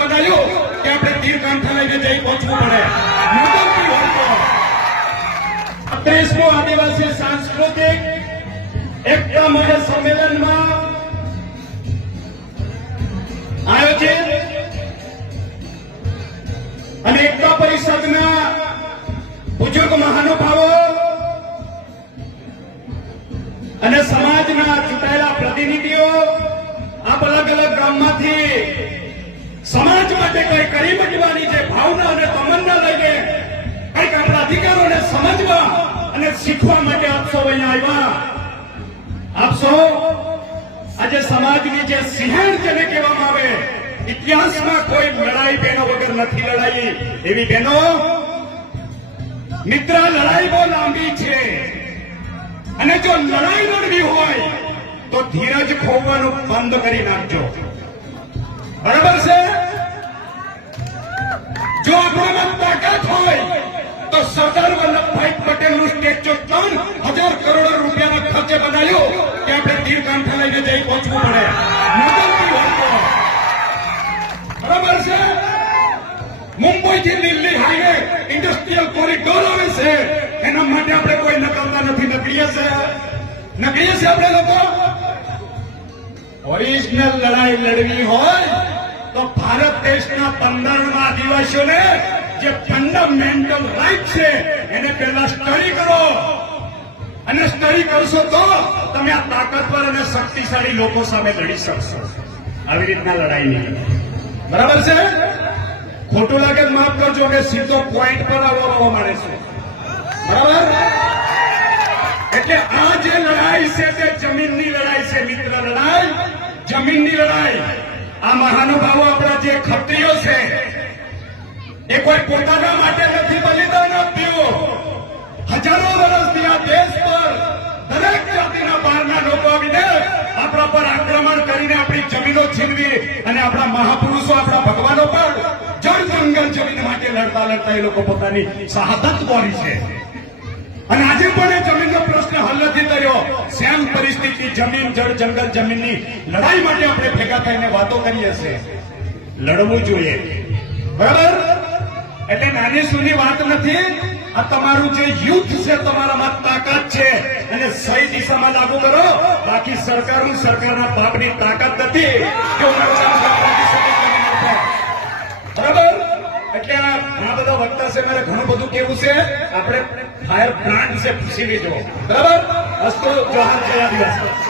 બનાવ્યું કે આપણે તીરકાંઠા લઈને જઈ પહોંચવું પડે. 33મો આદિવાસી સાંસ્કૃતિક એકતા મહાસંમેલનમાં આયોજિત અને એકતા પરિષદના બુજુર્ગ મહાનુભાવો અને સમાજના ચૂંટાયેલા પ્રતિનિધિઓ આપ અલગ અલગ ગામમાંથી સમાજ માટે કઈ કરી બનવાની જે ભાવના અને તમન્ના લઈને કઈક આપણા અધિકારોને સમજવા અને શીખવા માટે આપ સૌ અહીંયા આવ્યા. આપ સૌ આજે સમાજની જે સિંહણ જેને કહેવામાં આવે, ઇતિહાસમાં કોઈ લડાઈ બહેનો વગર નથી લડાઈ. એવી બહેનો મિત્ર, લડાઈ બહુ લાંબી છે અને જો લડાઈ લડવી હોય તો ધીરજ ખોવાનું બંધ કરી નાખજો. બરાબર છે? જો આપણામાં તાકાત હોય તો સરદાર વલ્લભભાઈ પટેલનું સ્ટેચ્યુ 3,000 કરોડ રૂપિયાના ખર્ચે બનાવ્યું કે આપણે તીરકાંઠા લઈને જઈ પહોંચવું પડે. બરાબર છે? મુંબઈથી દિલ્હી હાઈવે ઇન્ડસ્ટ્રીયલ કોરિડોર આવે છે, એના માટે આપણે કોઈ નકળતા નથી. નકળીએ છે આપણે લોકો. ઓરિજિનલ લડાઈ લડવી હોય તો ભારત દેશના 15 આદિવાસીઓને જે ફંડામેન્ટલ રાઈટ છે એને પહેલા સ્ટડી કરો, અને સ્ટડી કરશો તો તમે આ તાકાતવર અને શક્તિશાળી લોકો સામે લડી શકશો. આવી રીતના લડાઈ નહીં. બરાબર છે? ખોટું લાગે માફ કરજો કે સીધો પોઈન્ટ પર આવવા માંડે છે. બરાબર? એટલે આ જે લડાઈ છે તે જમીનની લડાઈ છે મિત્ર. લડાઈ જમીનની લડાઈ. આ મહાનુભાવો આપણા જે ક્ષત્રિયો છે એ કોઈ પોતાના માટે નથી બલિદાન આપ્યું. હજારો વર્ષથી આ દેશ પર દરેક જાતિના બહારના લોકો આવીને આપણા પર આક્રમણ કરીને આપણી જમીનો છીનવી અને આપણા મહાપુરુષો, આપણા ભગવાનો પર જળ જંગલ જમીન માટે લડતા લડતા એ લોકો પોતાની શહાદત બોલી છે. અને આજે પણ એ જમીનનો પ્રશ્ન હલ નથી થયો. સેમ પરિસ્થિતિ જમીન, જળ જંગલ જમીનની લડાઈ માટે આપણે ભેગા થઈને વાતો કરીએ છીએ. લડવું જોઈએ. બરાબર? એટલે નાની સૂની વાત નથી. આ તમારું જે યુથ છે, તમારામાં તાકાત છે અને સહી દિશામાં લાગુ કરો. બાકી સરકારના બાપની તાકાત નથી. બરાબર? એટલે ઘણા બધા વક્તા છે, મારે ઘણું બધું કેવું છે. આપણે ફાયર પ્લાન્ટ છે, પૂછી લીધો. બરાબર? અસ્તુ જોહાર જય આદિવાસી.